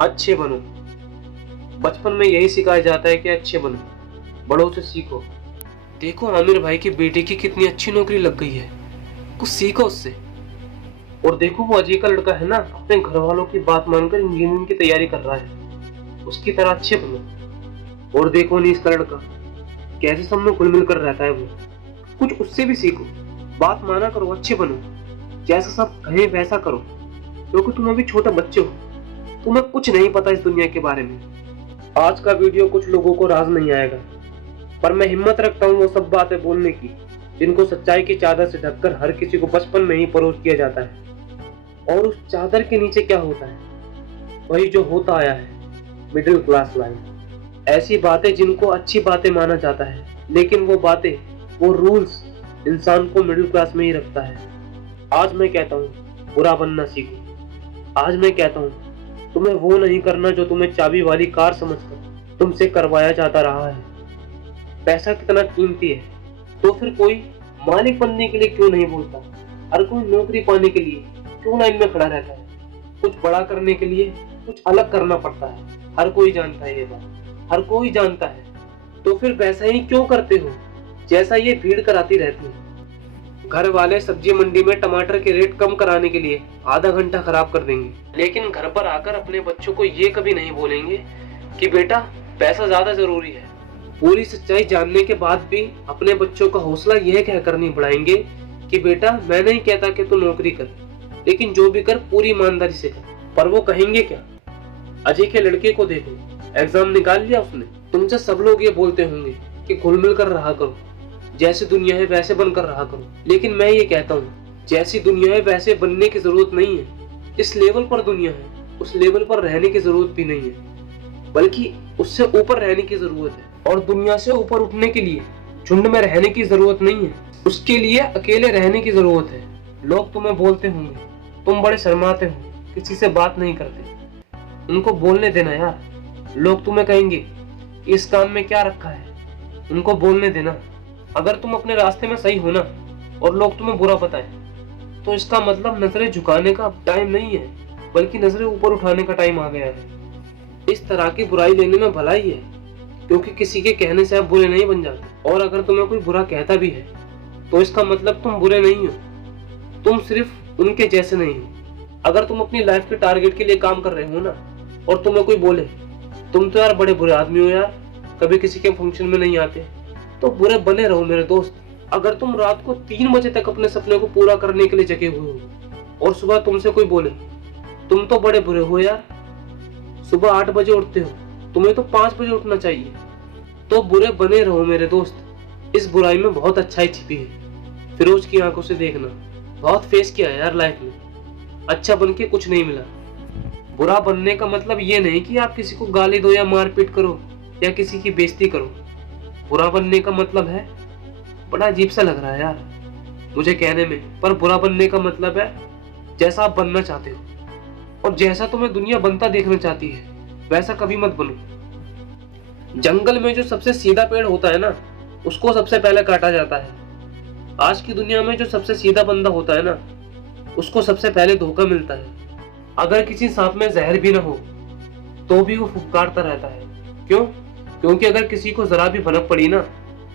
अच्छे बनो। बचपन में यही सिखाया जाता है कि अच्छे बनो, बड़ों से सीखो। देखो आमिर भाई की बेटे की कितनी अच्छी नौकरी लग गई है, कुछ सीखो उससे। और देखो वो अजय का लड़का है ना, अपने घर वालों की बात मानकर इंजीनियरिंग की तैयारी कर रहा है, उसकी तरह अच्छे बनो। और देखो नीस का लड़का कैसे सब में घुल मिल कर रहता है, वो कुछ उससे भी सीखो, बात माना करो, अच्छे बनो, जैसा सब कहे वैसा करो, क्योंकि तुम अभी छोटे बच्चे हो, तुम्हें कुछ नहीं पता इस दुनिया के बारे में। आज का वीडियो कुछ लोगों को राज नहीं आएगा, पर मैं हिम्मत रखता हूँ वो सब बातें बोलने की जिनको सच्चाई की चादर से ढककर हर किसी को बचपन में ही परोस दिया जाता है। और उस चादर के नीचे क्या होता है, वही जो होता आया है, मिडिल क्लास लाइफ। ऐसी बातें जिनको अच्छी बातें माना जाता है, लेकिन वो बातें, वो रूल्स इंसान को मिडिल क्लास में ही रखता है। आज मैं कहता हूँ बुरा बनना सीखो। आज मैं कहता हूँ तुम्हें वो नहीं करना जो तुम्हें चाबी वाली कार समझकर तुमसे करवाया जाता रहा है। पैसा कितना कीमती है, तो फिर कोई मालिक बनने के लिए क्यों नहीं बोलता? हर कोई नौकरी पाने के लिए क्यों लाइन में खड़ा रहता है? कुछ बड़ा करने के लिए कुछ अलग करना पड़ता है, हर कोई जानता है ये बात, हर कोई जानता है। तो फिर वैसा ही क्यों करते हो जैसा ये भीड़ कराती रहती है? घर वाले सब्जी मंडी में टमाटर के रेट कम कराने के लिए आधा घंटा खराब कर देंगे, लेकिन घर पर आकर अपने बच्चों को ये कभी नहीं बोलेंगे कि बेटा पैसा ज्यादा जरूरी है। पूरी सच्चाई जानने के बाद भी अपने बच्चों का हौसला यह कहकर नहीं बढ़ाएंगे कि बेटा मैं नहीं कहता कि तू नौकरी कर, लेकिन जो भी कर पूरी ईमानदारी से कर। पर वो कहेंगे क्या? अजय के लड़के को देखो, एग्जाम निकाल लिया उसने। तुमसे सब लोग ये बोलते होंगे कि घुल मिल कर रहा करो, जैसी दुनिया है वैसे बनकर रहा करो, लेकिन मैं ये कहता हूँ जैसी दुनिया है वैसे बनने की जरूरत नहीं है। इस लेवल पर दुनिया है, उस लेवल पर रहने की जरूरत भी नहीं है, बल्कि उससे ऊपर रहने की जरूरत है। और दुनिया से ऊपर उठने के लिए झुंड में रहने की जरूरत नहीं है, उसके लिए अकेले रहने की जरूरत है। लोग तुम्हें बोलते होंगे तुम बड़े शर्माते हो, किसी से बात नहीं करते, उनको बोलने देना यार। लोग तुम्हें कहेंगे इस काम में क्या रखा है, उनको बोलने देना। अगर तुम अपने रास्ते में सही हो ना और लोग तुम्हें बुरा बताएं, तो इसका मतलब नजरें झुकाने का टाइम नहीं है, बल्कि नजरें ऊपर उठाने का टाइम आ गया है। इस तरह की बुराई लेने में भलाई है, क्योंकि किसी के कहने से आप बुरे नहीं बन जाते। और अगर तुम्हें कोई बुरा कहता भी है तो इसका मतलब तुम बुरे नहीं हो, तुम सिर्फ उनके जैसे नहीं हो। अगर तुम अपनी लाइफ के टारगेट के लिए काम कर रहे हो ना, और तुम्हें कोई बोले तुम तो यार बड़े बुरे आदमी हो यार, कभी किसी के फंक्शन में नहीं आते, तो बुरे बने रहो मेरे दोस्त। अगर तुम रात को 3 बजे तक अपने सपने को पूरा करने के लिए जगे हुए हो और सुबह तुमसे कोई बोले तुम तो बड़े बुरे हो यार, सुबह 8 बजे उठते हो, तुम्हें तो 5 बजे उठना चाहिए, तो बुरे बने रहो मेरे दोस्त। इस बुराई में बहुत अच्छाई छिपी है। फिरोज की आंखों से देखना, बहुत फेस किया है यार लाइफ में, अच्छा बन के कुछ नहीं मिला। बुरा बनने का मतलब ये नहीं कि आप किसी को गाली दो या मारपीट करो या किसी की बेइज्जती करो। बुरा बनने का मतलब है, बड़ा अजीब सा लग रहा है यार मुझे कहने में, पर बुरा बनने का मतलब है जैसा आप बनना चाहते हो और जैसा तुम्हें दुनिया बनता देखना चाहती है वैसा कभी मत बनो। जंगल में जो सबसे सीधा पेड़ होता है ना, उसको सबसे पहले काटा जाता है। आज की दुनिया में जो सबसे सीधा बंदा होता है ना, उसको सबसे पहले धोखा मिलता है। अगर किसी सांप में जहर भी ना हो तो भी वो फुफकारता रहता है। क्यों? क्योंकि अगर किसी को जरा भी भनक पड़ी ना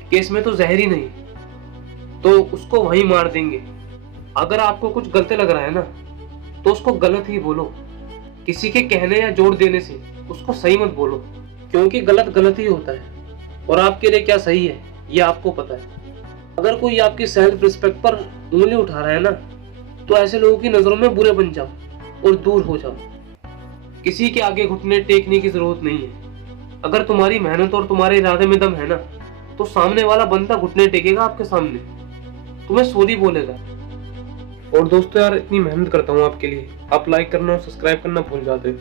कि इसमें तो जहर ही नहीं, तो उसको वहीं मार देंगे। अगर आपको कुछ गलत लग रहा है ना, तो उसको गलत ही बोलो, किसी के कहने या जोड़ देने से उसको सही मत बोलो, क्योंकि गलत गलत ही होता है और आपके लिए क्या सही है ये आपको पता है। अगर कोई आपकी सेल्फ रिस्पेक्ट पर उंगली उठा रहा है ना, तो ऐसे लोगों की नजरों में बुरे बन जाओ और दूर हो जाओ। किसी के आगे घुटने टेकने की जरूरत नहीं है। अगर तुम्हारी मेहनत और तुम्हारे इरादे में दम है ना, तो सामने वाला बंदा घुटने टेकेगा आपके सामने, तुम्हें सॉरी बोलेगा। और दोस्तों यार इतनी मेहनत करता हूँ आपके लिए, आप लाइक करना और सब्सक्राइब करना भूल जाते हो।